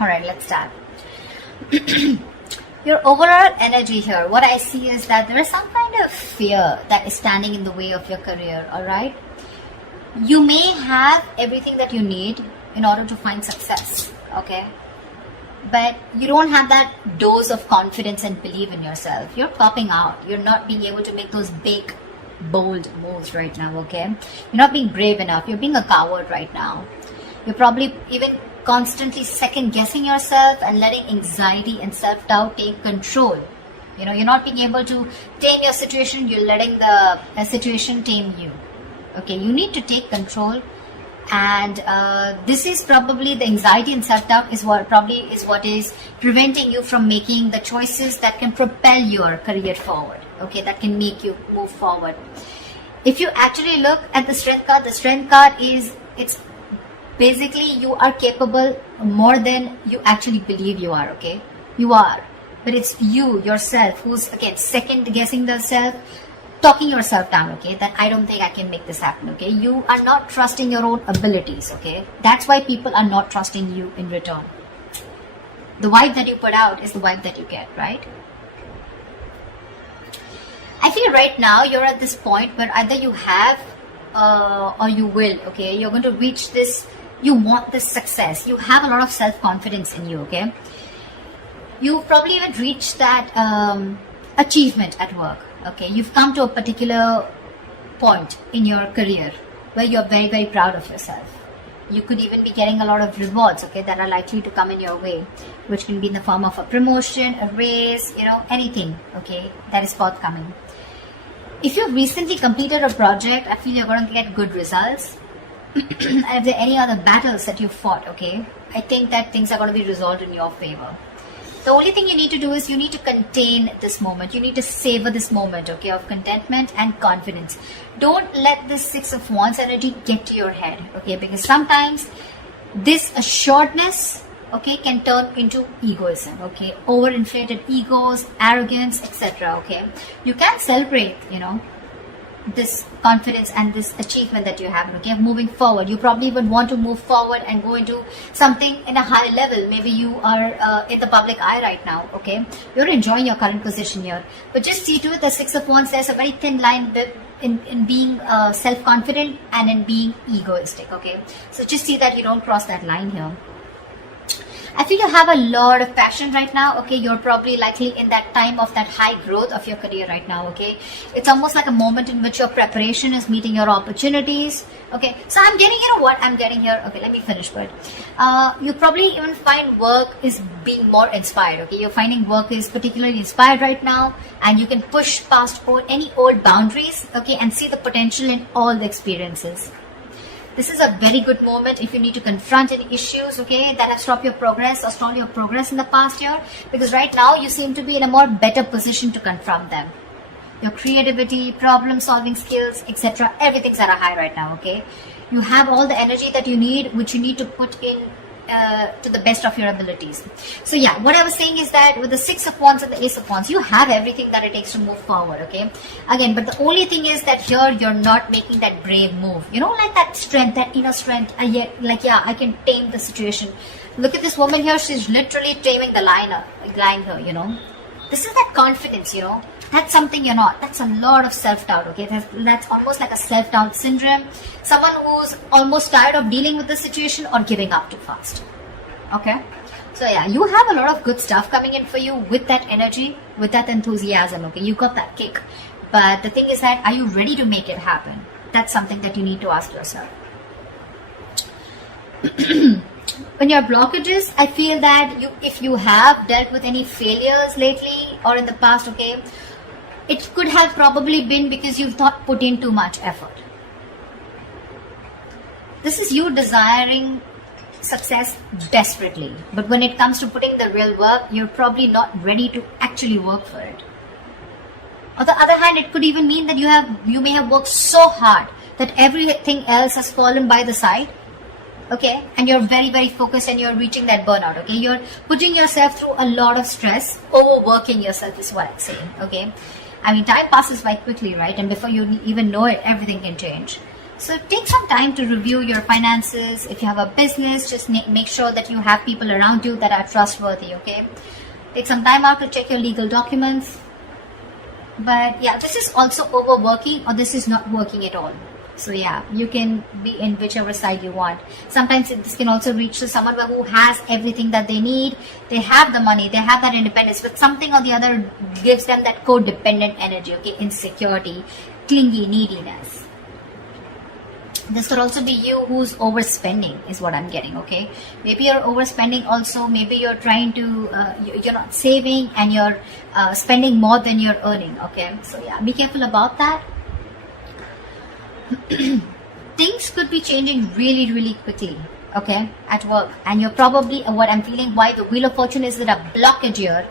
All right, let's start. Your overall energy here, what I see is that there is some kind of fear that is standing in the way of your career. All right, you may have everything that you need in order to find success, okay, but you don't have that dose of confidence and belief in yourself. You're popping out. You're not being able to make those big, bold moves right now, okay? You're not being brave enough. You're being a coward right now. You're probably even constantly second guessing yourself and letting anxiety and self-doubt take control. You know, you're not being able to tame your situation. You're letting the situation tame you. Okay, you need to take control. And this is probably the anxiety and self-doubt is what is preventing you from making the choices that can propel your career forward, okay, that can make you move forward. If you actually look at the strength card is, it's basically you are capable more than you actually believe you are, okay? You are, but it's you yourself who's again second guessing the self, talking yourself down, okay, that I don't think I can make this happen, okay? You are not trusting your own abilities, okay? That's why people are not trusting you in return. The vibe that you put out is the vibe that you get, right? I feel right now you're at this point where either you have or you will, okay? You're going to reach this, you want this success. You have a lot of self-confidence in you, okay? You probably even reached that achievement at work. Okay, you've come to a particular point in your career where you're very, very proud of yourself. You could even be getting a lot of rewards, okay, that are likely to come in your way, which can be in the form of a promotion, a raise, you know, anything, okay, that is forthcoming. If you've recently completed a project, I feel you're going to get good results. And if there are any other battles that you fought, okay, I think that things are going to be resolved in your favor. The only thing you need to do is you need to contain this moment. You need to savor this moment, okay, of contentment and confidence. Don't let this Six of Wands energy get to your head, okay, because sometimes this assuredness, okay, can turn into egoism, okay, overinflated egos, arrogance, etc., okay. You can celebrate, you know, this confidence and this achievement that you have, okay, moving forward. You probably would want to move forward and go into something in a higher level. Maybe you are in the public eye right now, okay, you're enjoying your current position here, but just see to it, the Six of Wands, there's a very thin line in being self-confident and in being egoistic, okay, so just see that you don't cross that line here. I feel you have a lot of passion right now, okay. You're probably likely in that time of that high growth of your career right now, okay. It's almost like a moment in which your preparation is meeting your opportunities, okay. So I'm getting, you know what I'm getting here, okay, let me finish, but you probably even find work is being more inspired, okay. You're finding work is particularly inspired right now, and you can push past any old boundaries, okay, and see the potential in all the experiences. This is a very good moment if you need to confront any issues, okay, that have stopped your progress or stalled your progress in the past year, because right now you seem to be in a more better position to confront them. Your creativity, problem solving skills, etc., everything's at a high right now, okay. You have all the energy that you need, which you need to put in to the best of your abilities. So yeah, what I was saying is that with the Six of Wands and the Ace of Wands, you have everything that it takes to move forward, okay. Again, but the only thing is that here you're not making that brave move. You know, like that strength, that inner strength, yet like, yeah, I can tame the situation. Look at this woman here, she's literally taming the line here, you know. This is that confidence, you know. That's something you're not. That's a lot of self-doubt, okay. That's almost like a self-doubt syndrome. Someone who's almost tired of dealing with the situation or giving up too fast, okay. So yeah, you have a lot of good stuff coming in for you with that energy, with that enthusiasm, okay. You got that kick, but the thing is that, are you ready to make it happen? That's something that you need to ask yourself. When your blockages, I feel that if you have dealt with any failures lately or in the past, okay, it could have probably been because you've not put in too much effort. This is you desiring success desperately, but when it comes to putting the real work, you're probably not ready to actually work for it. On the other hand, it could even mean that you may have worked so hard that everything else has fallen by the side, okay, and you're very, very focused and you're reaching that burnout, okay. You're putting yourself through a lot of stress, overworking yourself is what I'm saying, okay. I mean, time passes by quickly, right? And before you even know it, everything can change. So take some time to review your finances. If you have a business, just make sure that you have people around you that are trustworthy, okay? Take some time out to check your legal documents. But yeah, this is also overworking, or this is not working at all. So yeah, you can be in whichever side you want. Sometimes this can also reach to someone who has everything that they need. They have the money, they have that independence, but something or the other gives them that codependent energy, okay? Insecurity, clingy, neediness. This could also be you who's overspending, is what I'm getting, okay? Maybe you're overspending also. Maybe you're trying to, you're not saving and you're spending more than you're earning, okay? So yeah, be careful about that. Things could be changing really, really quickly, okay, at work. And you're probably, what I'm feeling, why the Wheel of Fortune is at a blockage here,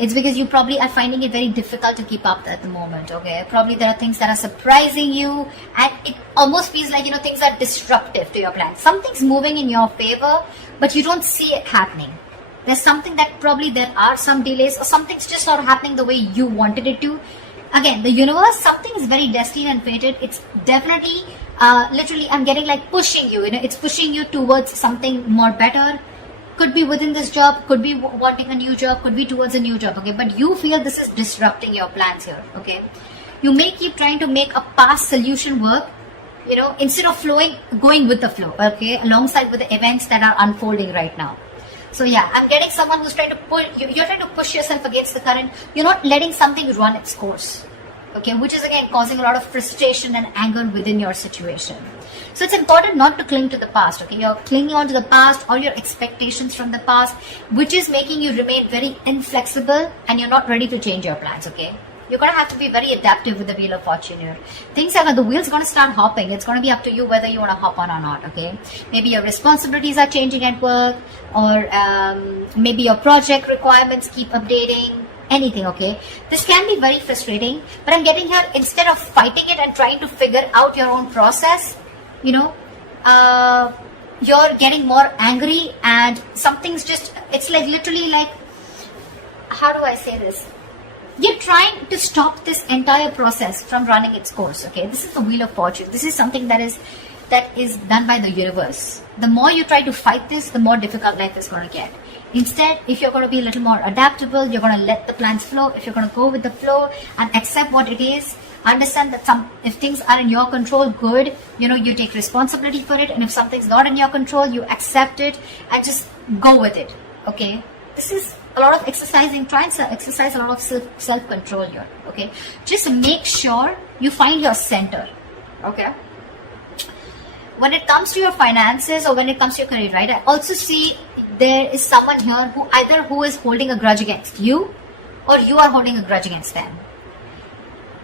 it's because you probably are finding it very difficult to keep up at the moment, okay? Probably there are things that are surprising you, and it almost feels like, things are disruptive to your plan. Something's moving in your favor, but you don't see it happening. There's something that probably there are some delays, or something's just not happening the way you wanted it to. Again, the universe, something is very destined and fated. It's definitely, literally, I'm getting like pushing you, it's pushing you towards something more better. Could be within this job, could be wanting a new job, could be towards a new job, okay? But you feel this is disrupting your plans here, okay? You may keep trying to make a past solution work, instead of going with the flow, okay? Alongside with the events that are unfolding right now. So yeah, I'm getting someone who's trying to pull, you're trying to push yourself against the current. You're not letting something run its course, okay? Which is again causing a lot of frustration and anger within your situation. So it's important not to cling to the past, okay? You're clinging on to the past or your expectations from the past, which is making you remain very inflexible and you're not ready to change your plans, okay? You're going to have to be very adaptive with the Wheel of Fortune here. The wheel's going to start hopping. It's going to be up to you whether you want to hop on or not, okay? Maybe your responsibilities are changing at work, or maybe your project requirements keep updating. Anything, okay? This can be very frustrating, but I'm getting here, instead of fighting it and trying to figure out your own process, you're getting more angry, and something's just, it's like literally like, how do I say this? You're trying to stop this entire process from running its course, okay? This is the Wheel of Fortune. This is something that is done by the universe. The more you try to fight this, the more difficult life is going to get. Instead, if you're going to be a little more adaptable, you're going to let the plans flow. If you're going to go with the flow and accept what it is, understand that if things are in your control, good, you take responsibility for it. And if something's not in your control, you accept it and just go with it, okay? This is a lot of exercising. Try and exercise a lot of self-control here, okay? Just make sure you find your center, okay? When it comes to your finances or when it comes to your career, right, I also see there is someone here who is holding a grudge against you, or you are holding a grudge against them.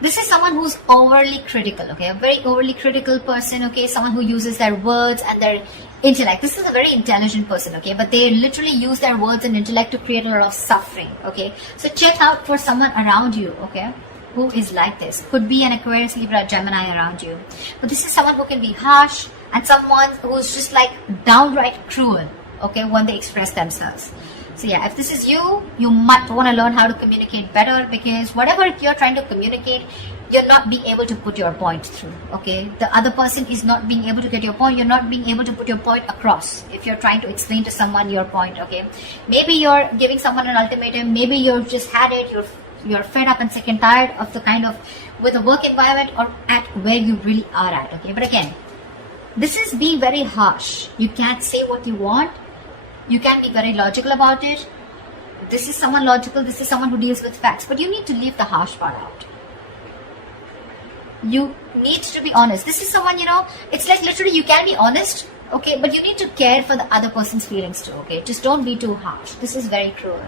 This is someone who's overly critical, okay? A very overly critical person, okay? Someone who uses their words and their intellect. This is a very intelligent person, okay? But they literally use their words and intellect to create a lot of suffering, okay? So check out for someone around you, okay, who is like this. Could be an Aquarius, Libra, Gemini around you. But this is someone who can be harsh and someone who's just like downright cruel, okay, when they express themselves. So yeah, if this is you, you might want to learn how to communicate better, because whatever you're trying to communicate, you're not being able to put your point through, okay? The other person is not being able to get your point. You're not being able to put your point across if you're trying to explain to someone your point, okay? Maybe you're giving someone an ultimatum. Maybe you've just had it. You're fed up and sick and tired of the kind of, with a work environment or at where you really are at, okay? But again, this is being very harsh. You can't say what you want. You can be very logical about it. This is someone logical. This is someone who deals with facts. But you need to leave the harsh part out. You need to be honest. This is someone, it's like literally you can be honest, okay? But you need to care for the other person's feelings too, okay? Just don't be too harsh. This is very cruel.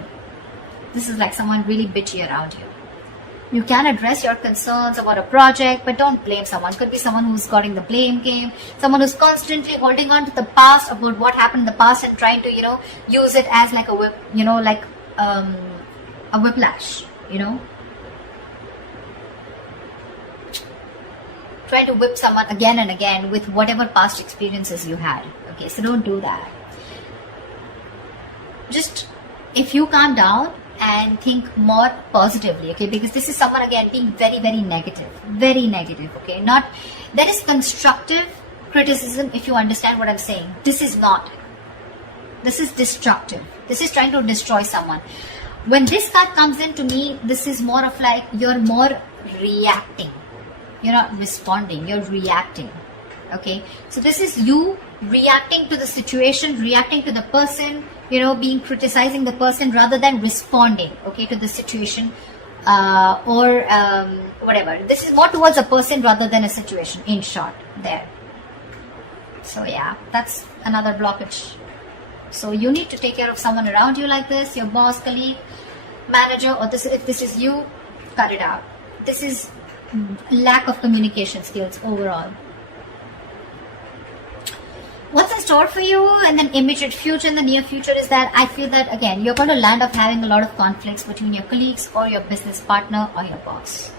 This is like someone really bitchy around you. You can address your concerns about a project, but don't blame someone. Could be someone who's got in the blame game, someone who's constantly holding on to the past, about what happened in the past, and trying to, use it as like a whip, like a whiplash, Trying to whip someone again and again with whatever past experiences you had. Okay, so don't do that. Just, if you calm down, and think more positively, okay? Because this is someone, again, being very, very negative, okay? Not, that is constructive criticism, if you understand what I'm saying. This is not. This is destructive. This is trying to destroy someone. When this card comes in, to me, this is more of like, you're more reacting. You're not responding, you're reacting, okay? So this is you reacting to the situation, reacting to the person, you know, criticizing the person rather than responding, okay, to the situation or whatever. This is more towards a person rather than a situation, in short, there. So yeah, that's another blockage. So you need to take care of someone around you like this, your boss, colleague, manager, or this, if this is you, cut it out. This is lack of communication skills overall. What's in store for you in the immediate future, in the near future, is that I feel that, again, you're going to land up having a lot of conflicts between your colleagues or your business partner or your boss.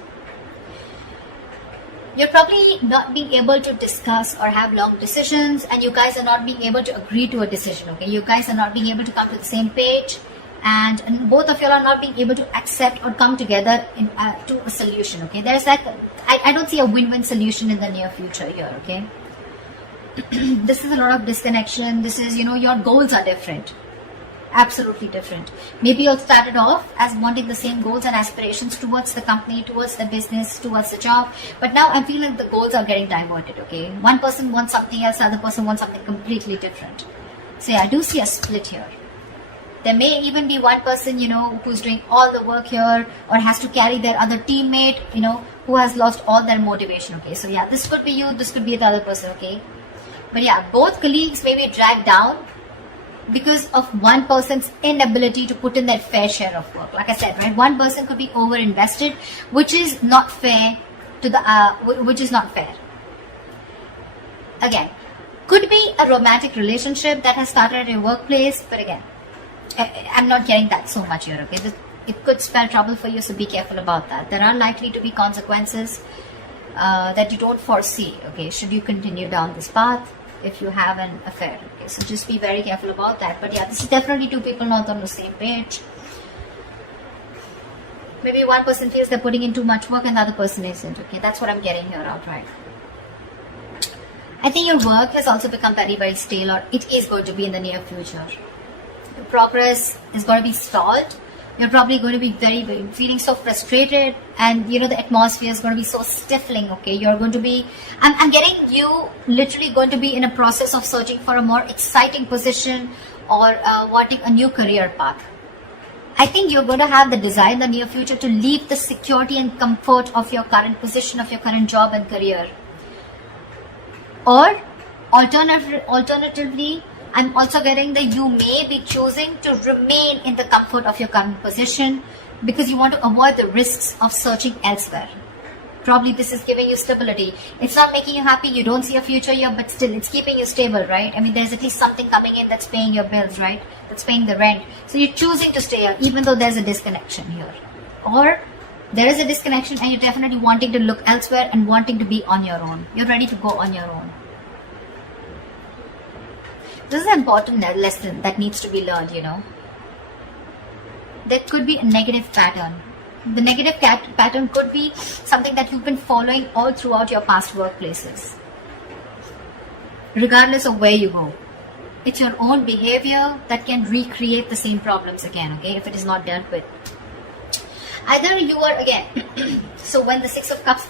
You're probably not being able to discuss or have long decisions, and you guys are not being able to agree to a decision, okay? You guys are not being able to come to the same page, and both of you are not being able to accept or come together to a solution, okay? There's like, I don't see a win-win solution in the near future here, okay? This is a lot of disconnection. This is, you know, your goals are different. Absolutely different. Maybe you started off as wanting the same goals and aspirations towards the company, towards the business, towards the job. But now I feel like the goals are getting diverted, okay? One person wants something else, the other person wants something completely different. So yeah, I do see a split here. There may even be one person, you know, who's doing all the work here or has to carry their other teammate, you know, who has lost all their motivation, okay? So yeah, this could be you, this could be the other person, okay? But yeah, both colleagues may be dragged down because of one person's inability to put in their fair share of work. Like I said, right? One person could be over-invested, which is not fair to the, which is not fair. Again, could be a romantic relationship that has started at your workplace, but again, I'm not getting that so much here, okay? It could spell trouble for you, so be careful about that. There are likely to be consequences that you don't foresee, okay? Should you continue down this path if you have an affair, okay? So just be very careful about that. But yeah, this is definitely two people not on the same page. Maybe one person feels they're putting in too much work and the other person isn't, okay? That's what I'm getting here outright. I think your work has also become very, very stale, or it is going to be in the near future. Your progress is going to be stalled. You're probably going to be feeling so frustrated, and you know the atmosphere is going to be so stifling, okay? You're going to be, I'm getting you literally going to be in a process of searching for a more exciting position or wanting a new career path. I think you're going to have the desire in the near future to leave the security and comfort of your current position, of your current job and career. Or alternatively, I'm also getting that you may be choosing to remain in the comfort of your current position because you want to avoid the risks of searching elsewhere. Probably this is giving you stability. It's not making you happy, you don't see a future here, but still it's keeping you stable, right? I mean, there's at least something coming in that's paying your bills, right? That's paying the rent. So you're choosing to stay here even though there's a disconnection here. Or there is a disconnection and you're definitely wanting to look elsewhere and wanting to be on your own. You're ready to go on your own. This is an important lesson that needs to be learned, you know. There could be a negative pattern. The negative pattern could be something that you've been following all throughout your past workplaces. Regardless of where you go. It's your own behavior that can recreate the same problems again, okay, if it is not dealt with. Either you are, again, so when the Six of Cups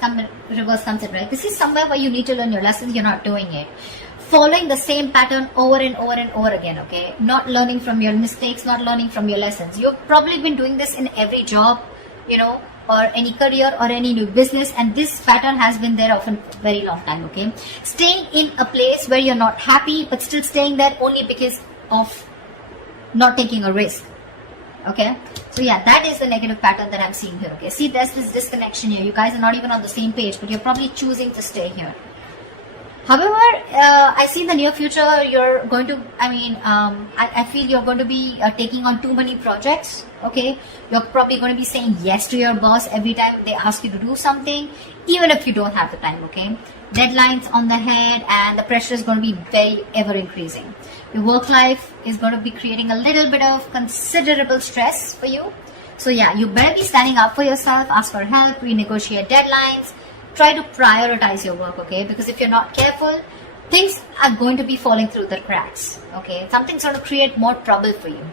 reverse comes in, right, this is somewhere where you need to learn your lessons, you're not doing it. Following the same pattern over and over and over again, okay? Not learning from your mistakes, not learning from your lessons. You've probably been doing this in every job, you know, or any career or any new business, and this pattern has been there often for a very long time, okay? Staying in a place where you're not happy, but still staying there only because of not taking a risk, okay? So yeah, that is the negative pattern that I'm seeing here, okay? See, there's this disconnection here. You guys are not even on the same page, but you're probably choosing to stay here. However, I see in the near future, you're going to, I feel you're going to be taking on too many projects, okay? You're probably going to be saying yes to your boss every time they ask you to do something, even if you don't have the time, okay? Deadlines on the head, and the pressure is going to be very ever increasing. Your work life is going to be creating a little bit of considerable stress for you. So yeah, you better be standing up for yourself, ask for help, renegotiate deadlines, try to prioritize your work, okay? Because if you're not careful, things are going to be falling through the cracks, okay? Something's going to create more trouble for you.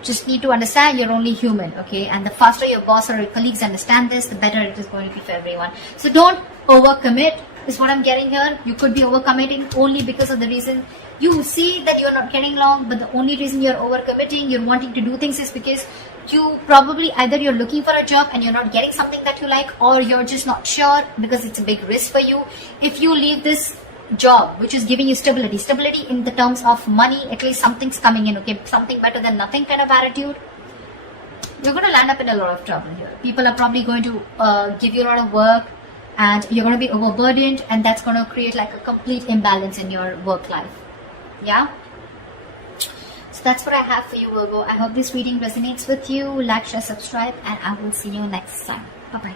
Just need to understand you're only human, okay? And the faster your boss or your colleagues understand this, the better it is going to be for everyone. So don't overcommit, is what I'm getting here. You could be overcommitting only because of the reason you see that you're not getting along, but the only reason you're overcommitting, you're wanting to do things, is because you probably either you're looking for a job and you're not getting something that you like, or you're just not sure because it's a big risk for you. If you leave this job which is giving you stability in the terms of money, at least something's coming in, okay, something better than nothing kind of attitude, you're going to land up in a lot of trouble here. People are probably going to give you a lot of work and you're going to be overburdened, and that's going to create like a complete imbalance in your work life. Yeah, so that's what I have for you, Virgo. I hope this reading resonates with you. Like, share, subscribe, and I will see you next time. Bye bye.